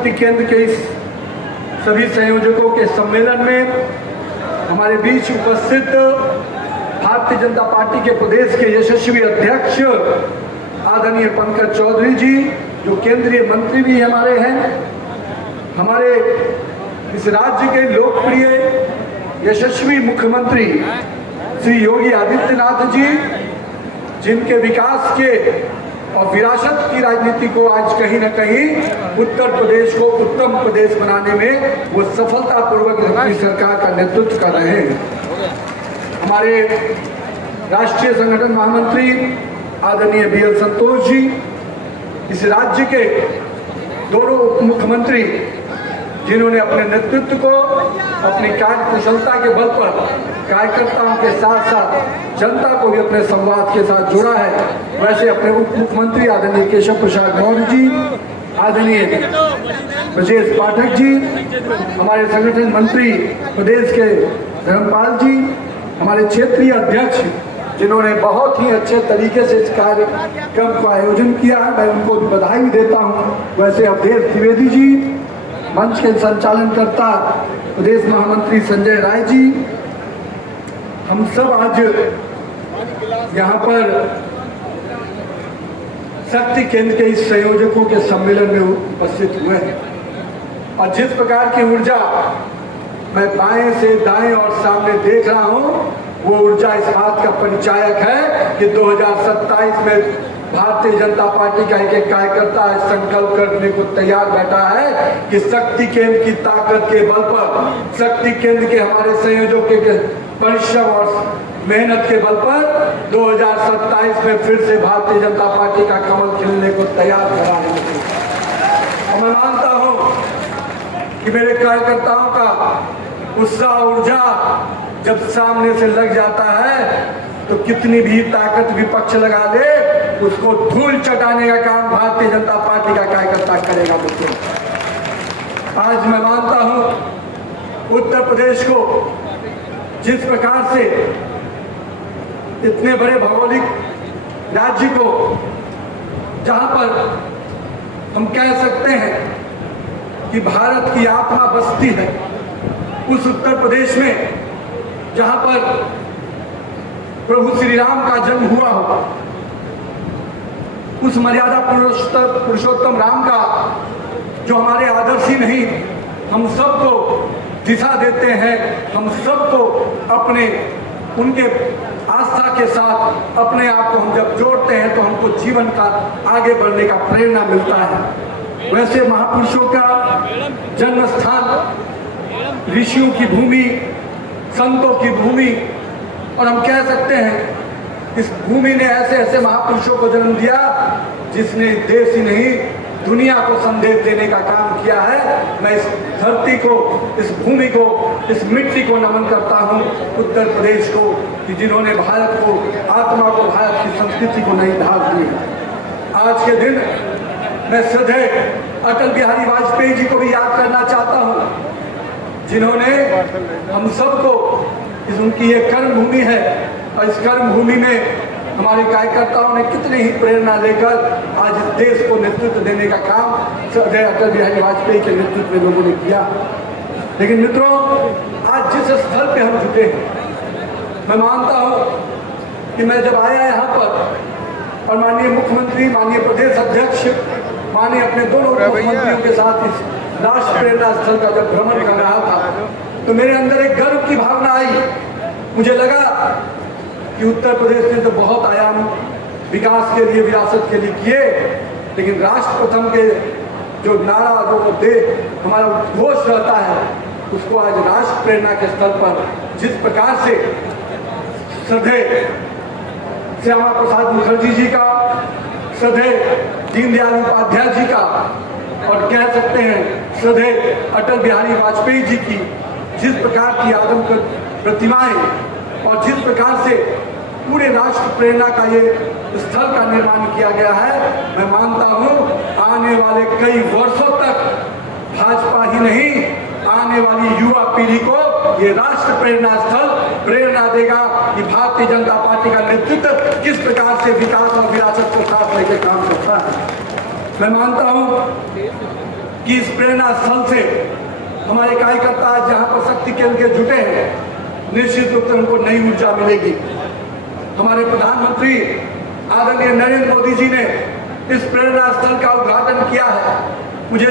शक्ति केंद्र के इस सभी संयोजकों के सम्मेलन में हमारे बीच उपस्थित भारतीय जनता पार्टी के प्रदेश के यशस्वी अध्यक्ष आदरणीय पंकज चौधरी जी, जो केंद्रीय मंत्री भी हमारे हैं, हमारे इस राज्य के लोकप्रिय यशस्वी मुख्यमंत्री श्री योगी आदित्यनाथ जी, जिनके विकास के और विरासत की राजनीति को आज कहीं न कहीं उत्तर प्रदेश को उत्तम प्रदेश बनाने में वो सफलतापूर्वक अपनी सरकार का नेतृत्व कर रहे हैं। हमारे राष्ट्रीय संगठन महामंत्री आदरणीय BL संतोष जी, इस राज्य के दोनों उप मुख्यमंत्री, जिन्होंने अपने नेतृत्व को अपनी कार्य कुशलता के बल पर कार्यकर्ताओं के साथ साथ जनता को भी अपने संवाद के साथ जोड़ा है, वैसे अपने उप मुख्यमंत्री आदरणीय केशव प्रसाद मौर्य जी, आदरणीय ब्रजेश पाठक जी, हमारे संगठन मंत्री प्रदेश के धर्मपाल जी, हमारे क्षेत्रीय अध्यक्ष जिन्होंने बहुत ही अच्छे तरीके से इस कार्यक्रम का आयोजन किया है, मैं उनको बधाई देता हूँ। वैसे अवधेश द्विवेदी जी, मंच के संचालनकर्ता प्रदेश महामंत्री संजय राय जी, हम सब आज यहाँ पर शक्ति केंद्र के इस संयोजकों के सम्मेलन में उपस्थित हुए हैं। और जिस प्रकार की ऊर्जा मैं बाएं से दाएं और सामने देख रहा हूँ, वो ऊर्जा इस बात का परिचायक है कि 2027 में भारतीय जनता पार्टी का एक कार्यकर्ता संकल्प करने को तैयार बैठा है कि शक्ति केंद्र की ताकत के बल पर, शक्ति केंद्र के हमारे संयोजकों के परिश्रम और मेहनत के बल पर 2027 में फिर से भारतीय जनता पार्टी का कमल खिलने को तैयार कराने के लिए। और मैं मानता हूं कि मेरे कार्यकर्ताओं का उत्साह, ऊर्जा जब सामने से लग जाता है तो कितनी भी ताकत विपक्ष लगा दे, उसको धूल चटाने का काम भारतीय जनता पार्टी का कार्यकर्ता करेगा। दोस्तों, आज मैं मानता हूं उत्तर प्रदेश को जिस प्रकार से इतने बड़े भौगोलिक राज्य को, जहां पर हम कह सकते हैं कि भारत की आत्मा बसती है, उस उत्तर प्रदेश में जहां पर प्रभु श्री राम का जन्म हुआ हो, उस मर्यादा पुरुषोत्तम राम का जो हमारे आदर्श ही नहीं, हम सबको दिशा देते हैं, हम सबको अपने उनके आस्था के साथ अपने आप को हम जब जोड़ते हैं तो हमको जीवन का आगे बढ़ने का प्रेरणा मिलता है। वैसे महापुरुषों का जन्म स्थान, ऋषियों की भूमि, संतों की भूमि, और हम कह सकते हैं इस भूमि ने ऐसे ऐसे महापुरुषों को जन्म दिया जिसने देश ही नहीं दुनिया को संदेश देने का काम किया है। मैं इस धरती को, इस भूमि को, इस मिट्टी को नमन करता हूं, उत्तर प्रदेश को, कि जिन्होंने भारत को, आत्मा को, भारत की संस्कृति को नई ढाल दी है। आज के दिन मैं श्रद्धेय अटल बिहारी वाजपेयी जी को भी याद करना चाहता हूं, जिन्होंने हम सबको, उनकी ये कर्म भूमि है और इस कर्म भूमि में हमारे कार्यकर्ताओं ने कितने ही प्रेरणा लेकर आज देश को नेतृत्व देने का काम श्रद्धेय अटल बिहारी वाजपेयी के नेतृत्व में लोगों ने किया। लेकिन मित्रों, आज जिस स्थल पे हम जुटे हैं, मैं मानता हूं कि मैं जब आया यहाँ पर और माननीय मुख्यमंत्री, माननीय प्रदेश अध्यक्ष, माननीय अपने दोनों मुख्यमंत्रियों के साथ इस राष्ट्र प्रेरणा स्थल का जब भ्रमण कर रहा था, तो मेरे अंदर एक गर्व की भावना आई। मुझे लगा कि उत्तर प्रदेश ने तो बहुत आयाम विकास के लिए, विरासत के लिए किए, लेकिन राष्ट्र प्रथम के जो नारा, जो दे हमारा उद्घोष रहता है, उसको आज राष्ट्र प्रेरणा के स्तर पर जिस प्रकार से श्रद्धेय श्यामा प्रसाद मुखर्जी जी का, श्रद्धेय दीनदयाल उपाध्याय जी का, और कह सकते हैं श्रद्धेय अटल बिहारी वाजपेयी जी की जिस प्रकार की आदम प्रतिमाएं और जिस प्रकार से पूरे राष्ट्र प्रेरणा का ये स्थल का निर्माण किया गया है, मैं मानता हूं आने वाले कई वर्षों तक भाजपा ही नहीं, आने वाली युवा पीढ़ी को ये राष्ट्र प्रेरणा स्थल प्रेरणा देगा कि भारतीय जनता पार्टी का नेतृत्व किस प्रकार से विकास और विरासत को साथ लेकर काम करता है। मैं मानता हूं कि इस प्रेरणा स्थल से हमारे कार्यकर्ता आज जहां पर शक्ति केंद्र के जुटे हैं, निश्चित रूप से उनको नई ऊर्जा मिलेगी। हमारे प्रधानमंत्री आदरणीय नरेंद्र मोदी जी ने इस प्रेरणा स्थल का उद्घाटन किया है। मुझे